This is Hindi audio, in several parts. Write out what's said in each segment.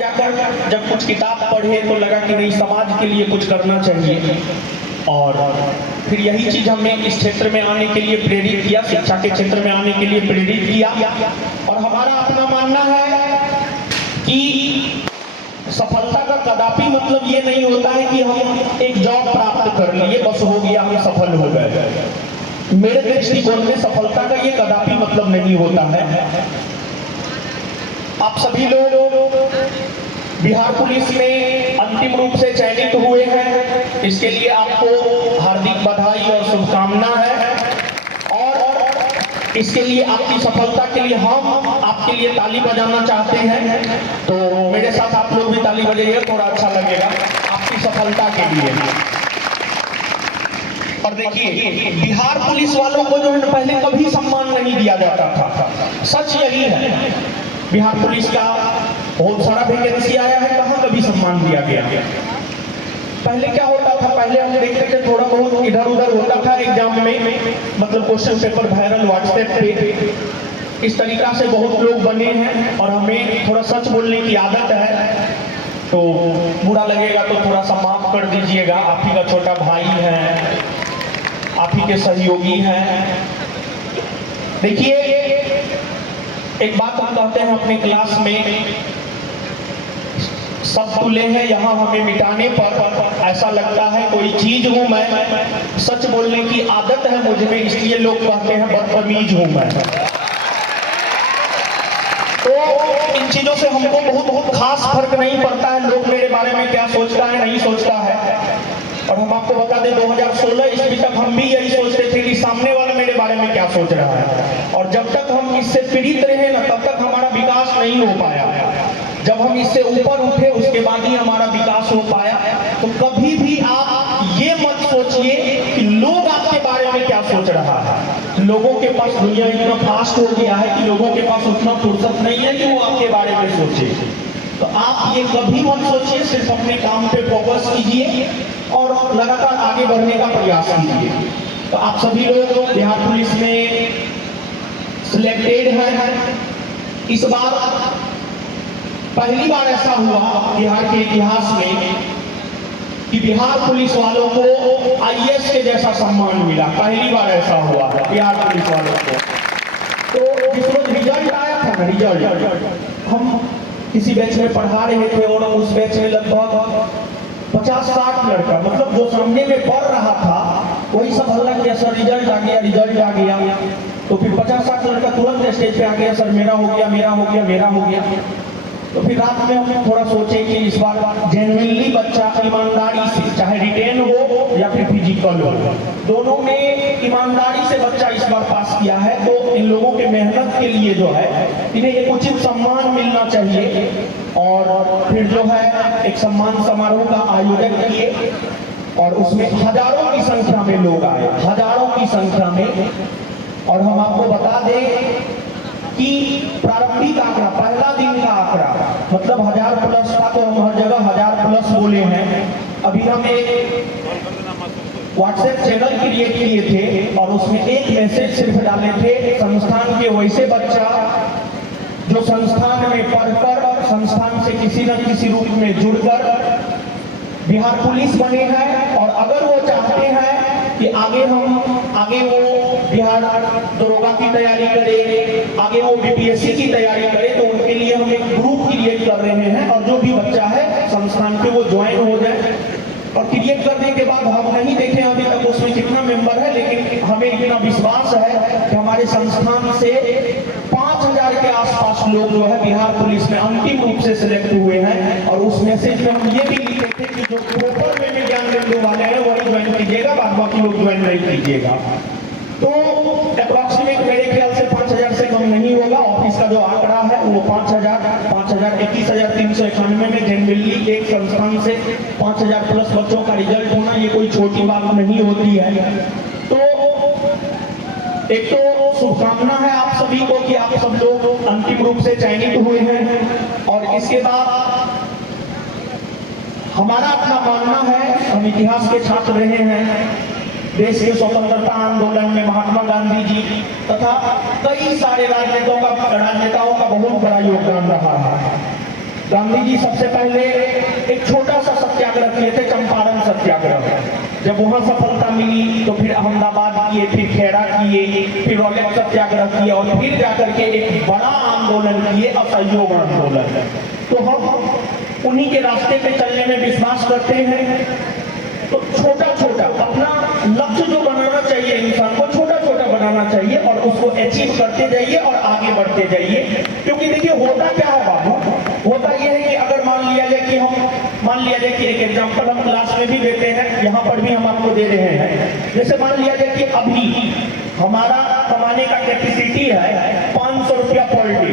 जाकर जब कुछ किताब पढ़े तो लगा कि नहीं, समाज के लिए कुछ करना चाहिए। और फिर यही चीज हमने इस क्षेत्र में आने के लिए प्रेरित किया, शिक्षा के क्षेत्र में आने के लिए प्रेरित किया। और हमारा अपना मानना है कि सफलता का कदापि मतलब ये नहीं होता है कि हम एक जॉब प्राप्त कर लिए बस हो गया, हम सफल हो गए। मेरे दृष्टिकोण में सफलता का ये कदापि मतलब नहीं होता है। आप सभी लोग बिहार पुलिस में अंतिम रूप से चयनित हुए हैं, इसके लिए आपको हार्दिक बधाई और शुभकामना है। और इसके लिए आपकी सफलता के लिए हम आपके लिए ताली बजाना चाहते हैं, तो मेरे साथ आप लोग भी ताली बजाइए, थोड़ा अच्छा लगेगा आपकी सफलता के लिए। और देखिए, बिहार पुलिस वालों को जो है पहले कभी सम्मान नहीं दिया जाता था, सच यही है। बिहार पुलिस का बहुत सारा वैकेंसी आया है, कहाँ कभी सम्मान दिया गया। पहले क्या होता था, पहले हम देखते थे थोड़ा बहुत इधर उधर होता था एग्जाम में, मतलब क्वेश्चन पेपर वायरल व्हाट्सएप पे, इस तरीका से बहुत लोग बने हैं। और हमें थोड़ा सच बोलने की आदत है, तो बुरा लगेगा तो थोड़ा सा माफ कर दीजिएगा। आप ही का छोटा भाई है, आप ही के सहयोगी हैं। देखिए, एक बात हम कहते हैं अपने क्लास में, सब तुले हैं यहाँ हमें मिटाने पर, ऐसा लगता है कोई चीज हूं मैं, सच बोलने की आदत है मुझ में, इसलिए लोग कहते हैं बदतमीज हूं मैं। तो इन चीजों से हमको बहुत खास फर्क नहीं पड़ता है लोग मेरे बारे में क्या सोचता है नहीं सोचता है। और हम आपको बता दें 2016 ईस्वी तक हम भी यही सोचते थे कि सामने वाला मेरे बारे में क्या सोच रहा है। और जब तक हम इससे पीड़ित रहे ना, तब तक हमारा विकास नहीं हो पाया। जब हम इससे ऊपर उठे उसके बाद ही हमारा विकास हो पाया। तो कभी भी आप ये मत सोचिए कि लोग आपके बारे में क्या सोच रहा है। लोगों के पास दुनिया इतना फास्ट हो गया है कि लोगों के पास उतना फुर्सत नहीं है कि वो आपके बारे में सोचे। तो आप ये कभी मत सोचिए, सिर्फ अपने काम पे फोकस कीजिए और लगातार आगे बढ़ने का प्रयास कीजिए। तो आप सभी लोग बिहार पुलिस में सिलेक्टेड हैं। इस बार पहली बार ऐसा हुआ बिहार के इतिहास में कि बिहार पुलिस वालों को आईएएस के जैसा सम्मान मिला। पहली बार ऐसा हुआ है बिहार पुलिस वालों को। तो जिस रोज रिजल्ट आया था ना, रिजल्ट हम किसी बैच में पढ़ा रहे थे और उस बैच में लगभग 50-60 लड़का, मतलब जो सामने में पढ़ रहा था वही सब हल्ला किया, सर रिजल्ट आ गया, रिजल्ट आ गया। तो फिर 50-60 लड़का तुरंत स्टेज पे आ गया, सर मेरा हो गया, मेरा हो गया, मेरा हो गया। तो फिर रात में हम थोड़ा सोचे कि इस बार जेन्युइनली बच्चा ईमानदारी से, चाहे रिटेन हो या फिर फिजिकल हो, दोनों में ईमानदारी से बच्चा इस बार पास किया है। तो इन लोगों के मेहनत के लिए जो है इन्हें एक उचित सम्मान मिलना चाहिए। और फिर जो है एक सम्मान समारोह का आयोजन किए और उसमें हजारों की संख्या में लोग आए, हजारों की संख्या में। और हम आपको बता दें कि प्रारंभिक आंकड़ा, पहला दिन का आंकड़ा मतलब 1000+ था, तो हम हर जगह 1000+ बोले हैं। अभी हम एक व्हाट्सएप चैनल क्रिएट किए थे और उसमें एक मैसेज सिर्फ डाले थे, संस्थान के वैसे बच्चा जो संस्थान में पढ़कर संस्थान से किसी न किसी रूप में जुड़कर बिहार पुलिस बने हैं। और अगर वो चाहते हैं कि आगे वो बिहार दरोगा की तैयारी करे, आगे वो बीपीएससी की तैयारी करे, तो उनके लिए हम एक ग्रुप क्रिएट कर रहे हैं। और जो भी बच्चा है संस्थान पे वो ज्वाइन हो जाए। और क्रिएट करने के बाद हम नहीं देखें अभी तक उसमें कितना मेंबर है, लेकिन हमें इतना विश्वास है कि हमारे संस्थान से 5000 के आसपास लोग जो है बिहार पुलिस में अंतिम रूप से सिलेक्ट हुए हैं। और उस मैसेज में हम ये भी लिखे थे कि जो प्रॉपर वे में ज्ञान बिंदु वाले हैं वही ज्वाइन कीजिएगा, बाद बाकी लोग ज्वाइन नहीं कीजिएगा। तो अप्रोक्सीमेट मेरे ख्याल से 5000 से कम नहीं होगा। ऑफिस का जो आंकड़ा है वो 21,391 में जेन्युइनली एक संस्थान से 5000+ बच्चों का रिजल्ट होना ये कोई छोटी बात नहीं होती है। तो एक तो शुभकामना है आप सभी को कि आप सब लोग अंतिम रूप से चयनित हुए हैं। और इसके बाद हमारा अपना मानना है, हम इतिहास के छात्र रहे हैं, देश के स्वतंत्रता आंदोलन में महात्मा गांधी जी तथा कई सारे राजनेताओं का बहुत बड़ा योगदान रहा है। गांधी जी सबसे पहले एक छोटा सा सत्याग्रह किए थे, चंपारण सत्याग्रह। जब वहां सफलता मिली तो फिर अहमदाबाद किए, फिर खेड़ा किए, फिर रॉलेट सत्याग्रह किए और फिर जाकर के एक बड़ा आंदोलन किए, असहयोग आंदोलन। तो हम उन्हीं के रास्ते पे चलने में विश्वास करते हैं। तो छोटा छोटा अपना लक्ष्य जो बनाना चाहिए, इंसान को छोटा छोटा बनाना चाहिए और उसको अचीव करते जाइए और आगे बढ़ते जाइए। क्योंकि देखिए होता क्या है बाबू, होता यह है कि अगर मान लिया जाए कि एक एग्जांपल हम क्लास में भी देते हैं, यहाँ पर भी हम आपको दे रहे हैं। जैसे मान लिया जाए कि अभी हमारा कमाने का कैपेसिटी है 500 रुपया पर डे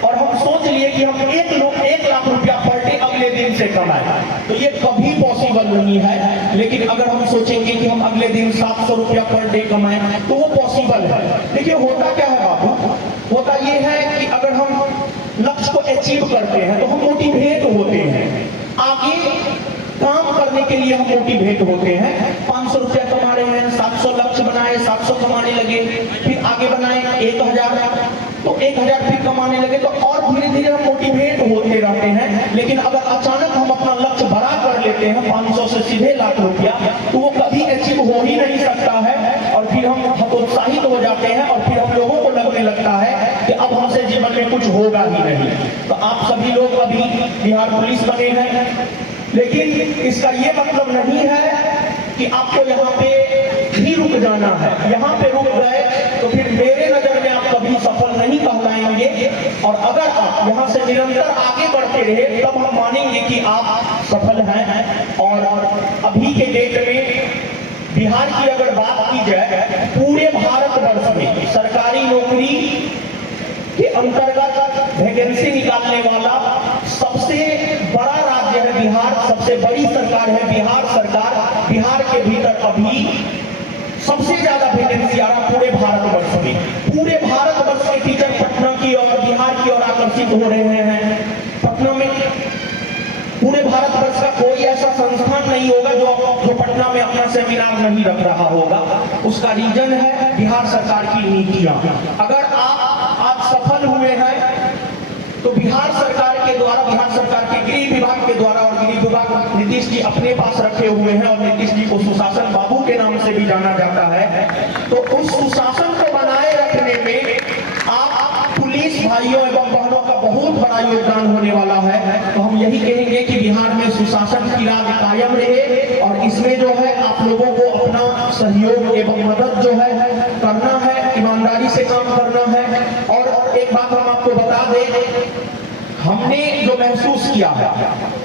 और हम सोच लिए कि हम 1 लाख रुपया पर डे अगले दिन से कमाए, तो ये कभी पॉसिबल नहीं है। लेकिन अगर हम सोचेंगे कि हम अगले दिन 700 रुपया पर डे कमाएं तो वो पॉसिबल है। देखिए होता क्या है बाबू, होता ये है कि अगर हम लक्ष्य को अचीव करते हैं तो हम मोटिवेट होते हैं, आगे काम करने के लिए हम मोटिवेट होते हैं। 500 रुपया कमा रहे हैं, 700 लक्ष्य बनाए, 700 कमाने लगे, फिर आगे बनाए 1000, तो 1000 फिर कमाने लगे, तो और धीरे धीरे हम मोटिवेट होते रहते हैं। लेकिन अगर अचानक हम अपना लक्ष्य बड़ा कर लेते हैं 500 से सीधे लाख रुपया, तो वो कभी अचीव हो ही नहीं सकता है और फिर हम हतोत्साहित हो जाते हैं और फिर हम लोगों को लगने लगता है कि अब हमसे जीवन में कुछ होगा ही नहीं। तो आप सभी लोग अभी बिहार पुलिस बने हैं, लेकिन इसका ये मतलब नहीं है कि आपको यहाँ पे ही रुक जाना है। यहाँ पे रुक गए तो फिर मेरे नजर में आप कभी सफल नहीं कहलाएंगे। और अगर आप यहाँ से निरंतर आगे बढ़ते रहे तब हम मानेंगे कि आप सफल हैं। और अभी के डेट में बिहार की अगर बात की जाए, पूरे भारतवर्ष में सरकारी नौकरी के अंतर्गत वैकेंसी निकालने वाला सबसे बड़ा राज्य है बिहार, सबसे बड़ी सरकार है बिहार सरकार। बिहार के भीतर अभी सबसे ज्यादा वैकेंसी आ रहा पूरे भारतवर्ष में। पूरे भारतवर्ष के टीचर पटना की और बिहार की ओर आकर्षित हो रहे हैं। पटना में पूरे भारतवर्ष का कोई ऐसा संस्थान नहीं होगा जो पटना में अपना सेमिनार नहीं रख रहा होगा। उसका रीजन है बिहार सरकार की नीतियां। अगर आप आज सफल हुए हैं तो बिहार सरकार के द्वारा, बिहार सरकार के गृह विभाग के द्वारा, और गृह विभाग नीतीश जी अपने पास रखे हुए हैं और नीतीश जी को सुशासन बाबू के नाम से भी जाना जाता है। तो उस सुशासन को बनाए रखने में आप पुलिस भाइयों एवं बहनों का बहुत बड़ा योगदान होने वाला है। तो हम यही कहेंगे कि बिहार में सुशासन की राज कायम रहे और इसमें जो है आप लोगों को अपना सहयोग एवं मदद जो है करना है, ईमानदारी से काम करना है। और एक बात हम आपको बता दें, हमने जो महसूस किया है,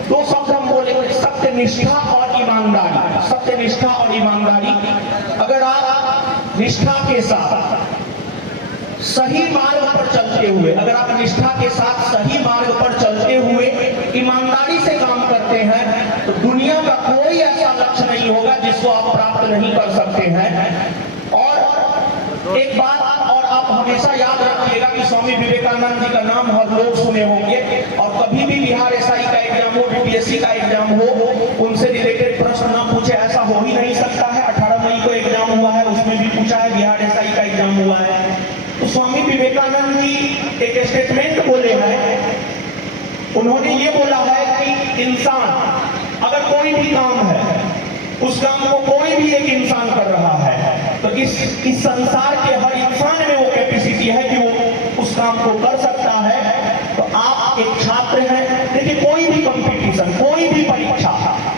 2 शब्द हम बोले, सत्यनिष्ठा और ईमानदारी। सत्यनिष्ठा और ईमानदारी, अगर आप निष्ठा के साथ सही मार्ग पर चलते हुए, अगर आप निष्ठा के साथ सही मार्ग पर चलते हुए ईमानदारी से काम करते हैं तो दुनिया का कोई ऐसा लक्ष्य नहीं होगा जिसको आप प्राप्त नहीं कर सकते हैं। और एक बात और आप हमेशा याद रखिएगा कि स्वामी विवेकानंद जी का नाम हर लोग सुने होंगे और कभी भी बिहार एसआई का एग्जाम हो, बीपीएससी का एग्जाम हो, उनसे रिलेटेड प्रश्न ना पूछे ऐसा हो ही नहीं सकता है। 18 मई को एग्जाम हुआ है, उसमें भी पूछा है, बिहार एसआई का एग्जाम हुआ है। तो स्वामी विवेकानंद जी एक स्टेटमेंट बोले हैं, उन्होंने ये बोला है कि इंसान अगर कोई भी काम है, उस काम को कोई भी एक इंसान कर रहा है तो इस संसार के हर इंसान में वो कैपेसिटी है कि वो उस काम को कर सकता है। तो आप एक छात्र हैं, देखिए कोई भी कंपटीशन, कोई भी परीक्षा,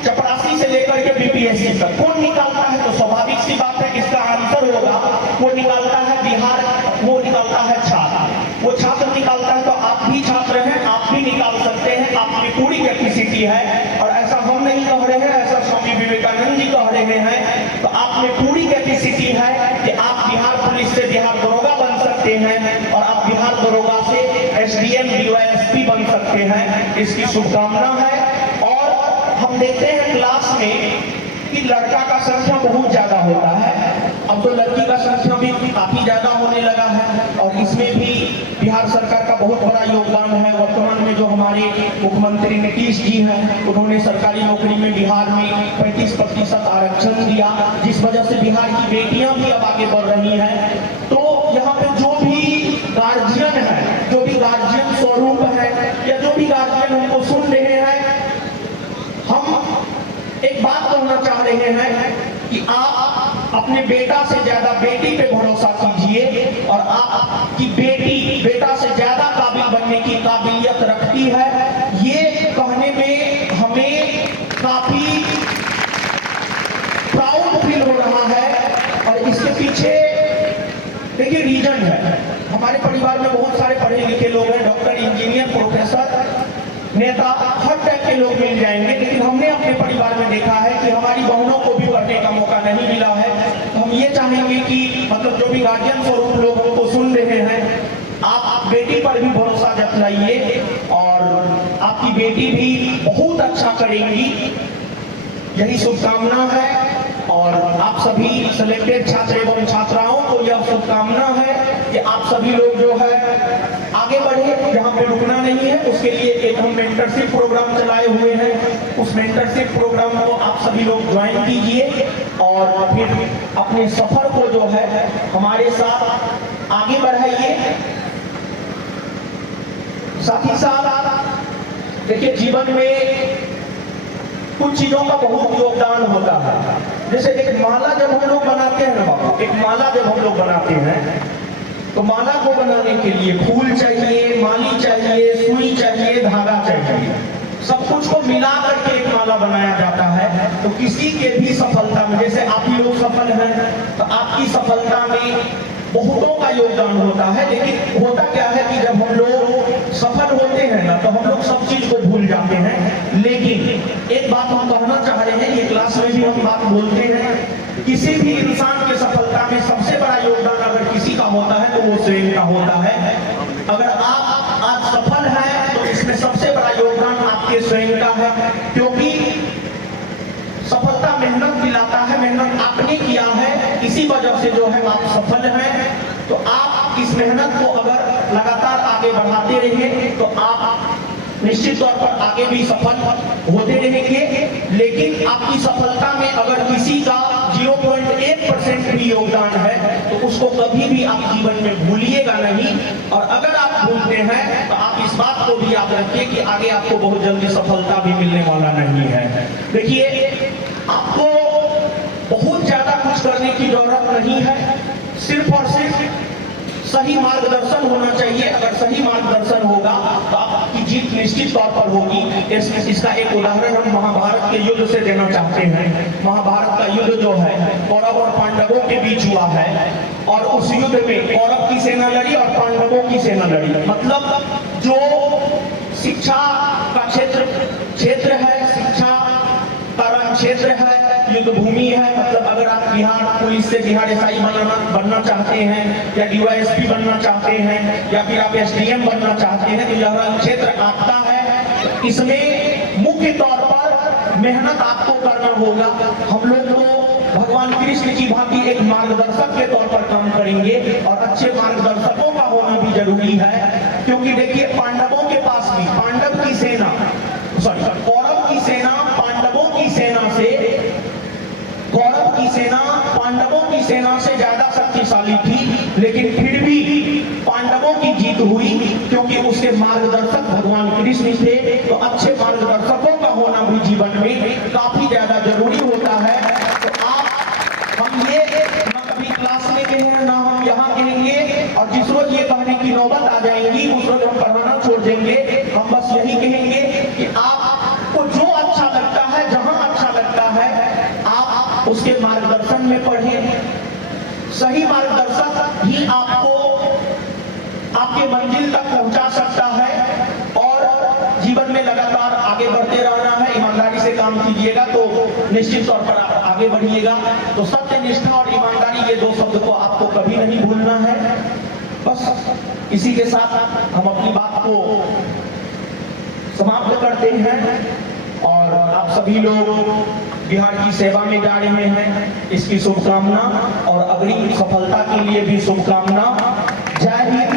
चपरासी से लेकर के बीपीएससी तक कौन निकालता है? तो स्वाभाविक सी बात है इसका आंसर होगा वो निकालता है बिहार, वो निकालता है छात्र, वो छात्र निकालता है। तो आप भी छात्र हैं, आप भी निकाल सकते हैं, आपकी पूरी कैपेसिटी है। और ऐसा हम नहीं कह रहे हैं, ऐसा स्वामी विवेकानंद जी कह रहे हैं। तो आप में पूरी कैपेसिटी है कि आप बिहार पुलिस से बिहार दरोगा बन सकते हैं और आप बिहार दरोगा से एसडीएम डीवाईएसपी बन सकते हैं। इसकी शुभकामना है। और हम देखते हैं क्लास में कि लड़का का संख्या बहुत ज्यादा होता है, अब तो लड़की का संख्या भी काफी ज्यादा होने लगा है और इसमें भी बिहार सरकार का बहुत बड़ा योगदान है। वर्तमान में जो हमारे मुख्यमंत्री नीतीश जी हैं, उन्होंने सरकारी नौकरी में बिहार में 35% आरक्षण दिया, जिस वजह से बिहार की बेटियां भी अब आगे बढ़ रही हैं। तो यहाँ पे जो भी गार्जियन है, जो भी गार्जियन स्वरूप है या जो भी गार्जियन हमको अपने बेटा से ज्यादा बेटी पे भरोसा कीजिए, और आपकी बेटी बेटा से ज्यादा काबिल बनने की काबिलियत रखती है। ये कहने में हमें काफी प्राउड फील हो रहा है। और इसके पीछे देखिए रीजन है, हमारे परिवार में बहुत सारे पढ़े लिखे लोग हैं, डॉक्टर, इंजीनियर, प्रोफेसर, नेता, हर टाइप के लोग मिल जाएंगे, लेकिन हमने अपने परिवार में देखा है कि हमारी बहनों को भी पढ़ने का मौका नहीं मिला है। तो हम ये चाहेंगे कि मतलब जो भी गार्जियन स्वरूप लोग हमको सुन रहे हैं, आप बेटी पर भी भरोसा जताइए और आपकी बेटी भी बहुत अच्छा करेंगी, यही शुभकामना है। और आप सभी सिलेक्टेड छात्र एवं छात्राओं को यह शुभकामना है कि आप सभी लोग जो है आगे बढ़े, यहाँ पे रुकना नहीं है। उसके लिए एक हम मेंटरशिप प्रोग्राम चलाए हुए हैं, उस मेंटरशिप प्रोग्राम को आप सभी लोग ज्वाइन कीजिए और फिर अपने सफर को जो है हमारे साथ आगे बढ़ाइए। साथ ही साथ देखिए जीवन में कुछ चीजों का बहुत योगदान होता है। जैसे एक माला जब हम लोग बनाते हैं ना बाबू, एक माला जब हम लोग बनाते हैं तो माला को बनाने के लिए फूल चाहिए, माली चाहिए, सुई चाहिए, धागा चाहिए, सब कुछ को मिला करके एक माला बनाया जाता है। तो किसी के भी सफलता में, जैसे आप ही लोग सफल हैं तो आपकी सफलता में बहुतों का योगदान होता है। लेकिन होता क्या है कि जब हम लोग सफल होते हैं ना तो हम लोग सब चीज को भूल जाते हैं। लेकिन एक बात हम कहना चाह रहे हैं, ये क्लास में भी हम बात बोलते हैं, किसी भी इंसान के सफलता में सबसे बड़ा योगदान अगर किसी का होता है तो वो स्वयं का होता है। अगर आप आज सफल हैं तो इसमें सबसे बड़ा योगदान आपके स्वयं का है, क्योंकि सफलता मेहनत दिलाता है, मेहनत आपने किया है, इसी वजह से जो है आप सफल हैं। तो आप इस मेहनत को अगर लगातार आगे बढ़ाते रहेंगे तो आप निश्चित तौर पर आगे भी सफल होते रहेंगे। लेकिन आपकी सफलता में अगर किसी का 0.1% भी योगदान है तो उसको कभी भी आप जीवन में भूलिएगा नहीं। और अगर आप भूलते हैं तो आप इस बात को भी याद रखिए कि आगे आपको बहुत जल्दी सफलता भी मिलने वाला नहीं है। देखिए आपको बहुत ज्यादा कुछ करने की जरूरत नहीं है, सिर्फ और सिर्फ सही मार्गदर्शन होना चाहिए। अगर सही मार्गदर्शन होगा तो आपकी जीत निश्चित तौर पर होगी। इसका एक उदाहरण हम महाभारत के युद्ध से देना चाहते हैं। महाभारत का युद्ध जो है कौरव और पांडवों के बीच हुआ है, और उस युद्ध में कौरव की सेना लड़ी और पांडवों की सेना लड़ी। मतलब जो शिक्षा का क्षेत्र है, शिक्षा का रण क्षेत्र है, युद्ध भूमि है। मतलब अगर आप बिहार पुलिस से बिहार एसआई बनना चाहते हैं, या डीवाईएसपी बनना चाहते हैं, या फिर आप एसडीएम बनना चाहते हैं, तो यह रण क्षेत्र आपका है। इसमें मुख्य तौर पर मेहनत आपको करना होगा। हम लोग तो भगवान कृष्ण की भांति एक मार्गदर्शक के तौर पर काम करेंगे, और अच्छे मार्गदर्शकों का होना भी जरूरी है। क्योंकि देखिए पांडवों के पास भी पांडव की सेना, कौरव की सेना पांडवों की सेना से, कौरव की सेना पांडवों की सेना से ज्यादा शक्तिशाली थी, लेकिन फिर भी पांडवों की जीत हुई क्योंकि उसके मार्गदर्शक भगवान कृष्ण थे। तो अच्छे मार्गदर्शकों का होना भी जीवन में काफी ज्यादा जरूरी होता है। तो हम ये न कभी क्लास में कहें ना हम यहाँ कहेंगे, और जिस रोज ये कहने की नौबत आ जाएंगी उस रोज हम पढ़ाना छोड़ देंगे। हम बस यही कहेंगे कि आपको जो अच्छा लगता है, जहां अच्छा लगता है, आप उसके मार्गदर्शन में पढ़ें। सही मार्गदर्शक ही आपको आपके मंजिल तक पहुंचा सकता है, और जीवन में लगातार आगे बढ़ते रहना है। ईमानदारी से काम कीजिएगा तो निश्चित तौर पर आप आगे बढ़िएगा। तो सत्य, निष्ठा और ईमानदारी, ये दो शब्द को आपको कभी नहीं भूलना है। बस इसी के साथ हम अपनी बात को समाप्त करते हैं, और आप सभी लोग बिहार की सेवा में जा रहे हैं, इसकी शुभकामना, और अग्रिम सफलता के लिए भी शुभकामना। जय हिंद।